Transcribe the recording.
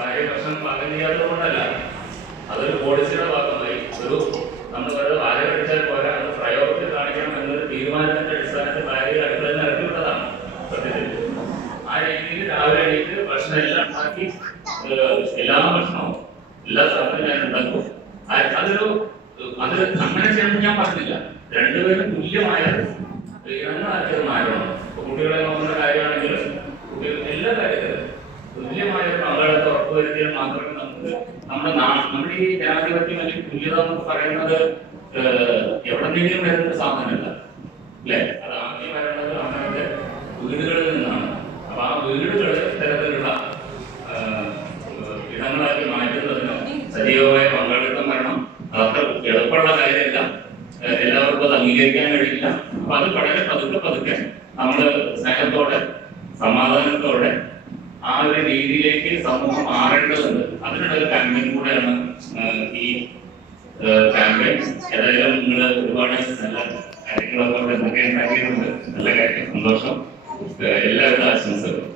കാര്യപ്രശ്നം പാകം ചെയ്യാത്തത് കൊണ്ടല്ല. അതൊരു പോളിസിയുടെ ഭാഗമായി. ഒരു നമ്മൾ വാര പോരാ അത് പ്രയോഗത്തിൽ കാണിക്കണം എന്നൊരു തീരുമാനത്തിന്റെ അടിസ്ഥാനത്തിൽ ഭാര്യ അടുക്കളയിൽ ഇറക്കി വിട്ടതാണ് സത്യത്തിൽ. ആ രീതിയിൽ എല്ലാം ഭക്ഷണവും എല്ലാ സ്ഥലത്തും ഞാൻ ഉണ്ടാക്കും. അതൊരു ഞാൻ പറഞ്ഞില്ല. രണ്ടുപേരും തുല്യമായ ഇണങ്ങളാക്കിയത് മാറണം ഇപ്പൊ കുട്ടികളെ നോക്കുന്ന കാര്യമാണെങ്കിലും കുട്ടികൾ എല്ലാ കാര്യത്തിലും തുല്യമായ ഒരു പങ്കാളിത്തം ഉറപ്പുവരുത്തിയാൽ മാത്രമേ നമുക്ക് നമ്മുടെ നമ്മുടെ ഈ ജനാധിപത്യം അല്ലെങ്കിൽ തുല്യത എന്നൊക്കെ പറയുന്നത് എവിടെന്നെങ്കിലും വരുന്ന സാധനമല്ല. അല്ലേ? അത് ആദ്യം വരുന്നത് അവനവന്റെ വീടുകളിൽ നിന്നാണ്. അപ്പൊ ആ വീടുകൾ ഇത്തരത്തിലുള്ള ഇടങ്ങളാക്കി മാറ്റുന്നതിന് സജീവമായ പങ്കാളിത്തം വരണം അതത്ര എളുപ്പമുള്ള കാര്യമല്ല. എല്ലാവർക്കും അത് അംഗീകരിക്കാൻ കഴിയില്ല. അപ്പൊ അത് വളരെ പതുക്കെ പതുക്കെ നമ്മൾ സ്നേഹത്തോടെ ഒരു രീതിയിലേക്ക് സമൂഹം മാറേണ്ടതുണ്ട്. അതിനുള്ള ഒരു ക്യാമ്പയിൻ കൂടെയാണ് ഈ ക്യാമ്പയിൻ ഏതായാലും നിങ്ങൾ ഒരുപാട് നല്ല കാര്യങ്ങളൊക്കെ അവിടെ എന്തൊക്കെ ഉണ്ടാക്കിയിട്ടുണ്ട്. നല്ല കാര്യം സന്തോഷം. എല്ലാവരുടെ ആശംസകളും.